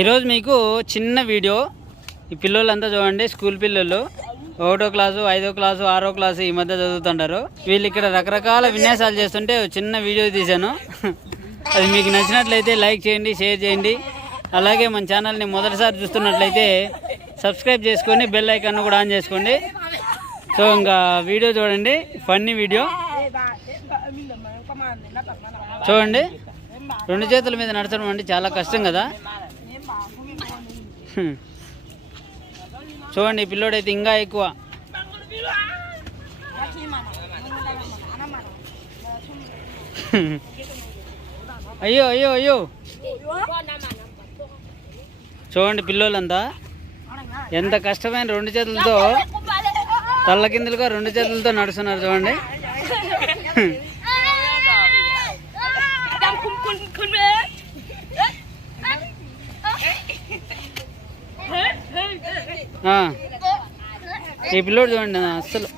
ఈరోజు మీకు చిన్న వీడియో. ఈ పిల్లలంతా చూడండి, స్కూల్ పిల్లలు 1వ క్లాసు 5వ క్లాసు 6వ క్లాసు ఈ మధ్య చదువుతుంటారు. వీళ్ళు ఇక్కడ రకరకాల విన్యాసాలు చేస్తుంటే చిన్న వీడియో తీశాను. అది మీకు నచ్చినట్లయితే లైక్ చేయండి, షేర్ చేయండి. అలాగే మన ఛానల్ని మొదటిసారి చూస్తున్నట్లయితే సబ్స్క్రైబ్ చేసుకొని బెల్ ఐకాన్ కూడా ఆన్ చేసుకోండి. సో ఇంకా వీడియో చూడండి, ఫన్నీ వీడియో చూడండి. 2 చేతుల మీద నడచడం అంటే చాలా కష్టం కదా. చూడండి, ఈ పిల్లోడైతే ఇంకా ఎక్కువ. అయ్యో అయ్యో అయ్యో చూడండి, పిల్లోళ్ళంతా ఎంత కష్టమైన 2 చేతులతో తల్ల కిందులుగా 2 చేతులతో నడుస్తున్నారు. చూడండి, ఈ పిల్లోడు చూడండి అస్సలు.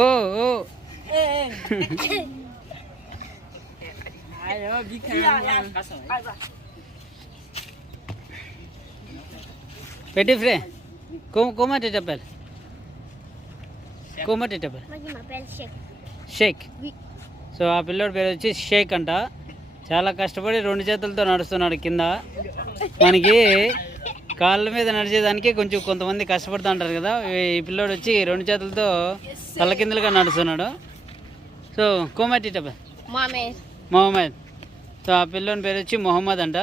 ఓ ఓ పెట్టి ఫ్రే కోమటి టెపల్ షేక్. సో ఆ పిల్లోడి పేరు వచ్చి షేక్ అంట. చాలా కష్టపడి 2 చేతులతో నడుస్తున్నాడు. కింద మనకి కాళ్ళ మీద నడిచేదానికి కొంతమంది కష్టపడుతూ ఉంటారు కదా. ఈ పిల్లోడు వచ్చి 2 చేతులతో తల కిందలుగా నడుస్తున్నాడు. సో కోమటి టెపల్ మొహమ్మద్. సో ఆ పిల్లోని పేరు వచ్చి మొహమ్మద్ అంట.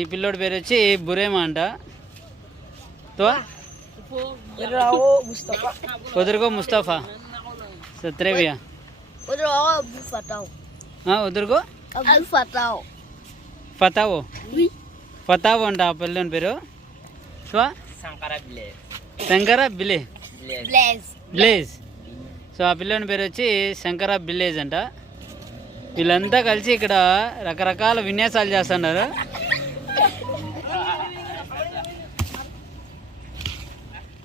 ఈ పిల్లోడి పేరు వచ్చి బురేమా అంట. ఉదర్గో ముస్తఫా సత్రేవియా ఉదర్గో ఫతావో ఫతావో అంట ఆ పిల్లోని పేరు. శంకర బ్లేజ్. సో ఆ పిల్లోని పేరు వచ్చి శంకర విలేజ్ అంట. వీళ్ళంతా కలిసి ఇక్కడ రకరకాల విన్యాసాలు చేస్తున్నారు.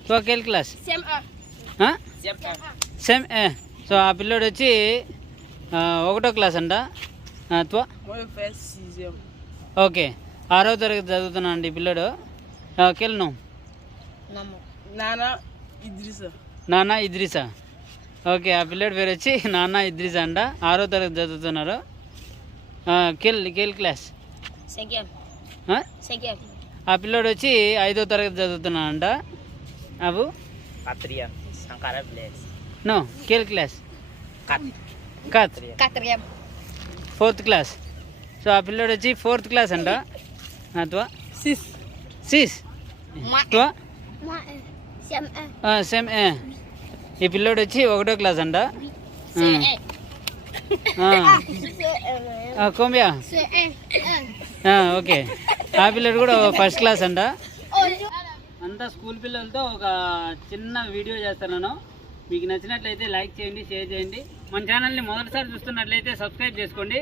సో కేల్ క్లాస్ సేమ్. సో ఆ పిల్లోడు వచ్చి 1వ క్లాస్ అంట. ఓకే, 6వ తరగతి చదువుతున్నా అండి ఈ పిల్లోడు. కెల్ను నానా ఇద్రిసా. ఓకే, ఆ పిల్లోడి పేరు వచ్చి నానా ఇద్రిసా అంట. 6వ తరగతి చదువుతున్నారు. కేల్ క్లాస్. ఆ పిల్లోడు వచ్చి 5వ తరగతి చదువుతున్నాడు అంట. అబు నో కేల్ క్లాస్ 4th క్లాస్. సో ఆ పిల్లోడు వచ్చి 4th క్లాస్ అంట. సిస్ సేమ్. ఈ పిల్లోడు వచ్చి 1వ క్లాస్ అంట. కోంబియా. ఓకే, ఆ పిల్లోడు కూడా 1st క్లాస్ అంట. అంతా స్కూల్ పిల్లలతో ఒక చిన్న వీడియో చేస్తున్నాను. మీకు నచ్చినట్లయితే లైక్ చేయండి, షేర్ చేయండి. మన ఛానల్ని మొదటిసారి చూస్తున్నట్లయితే సబ్స్క్రైబ్ చేసుకోండి.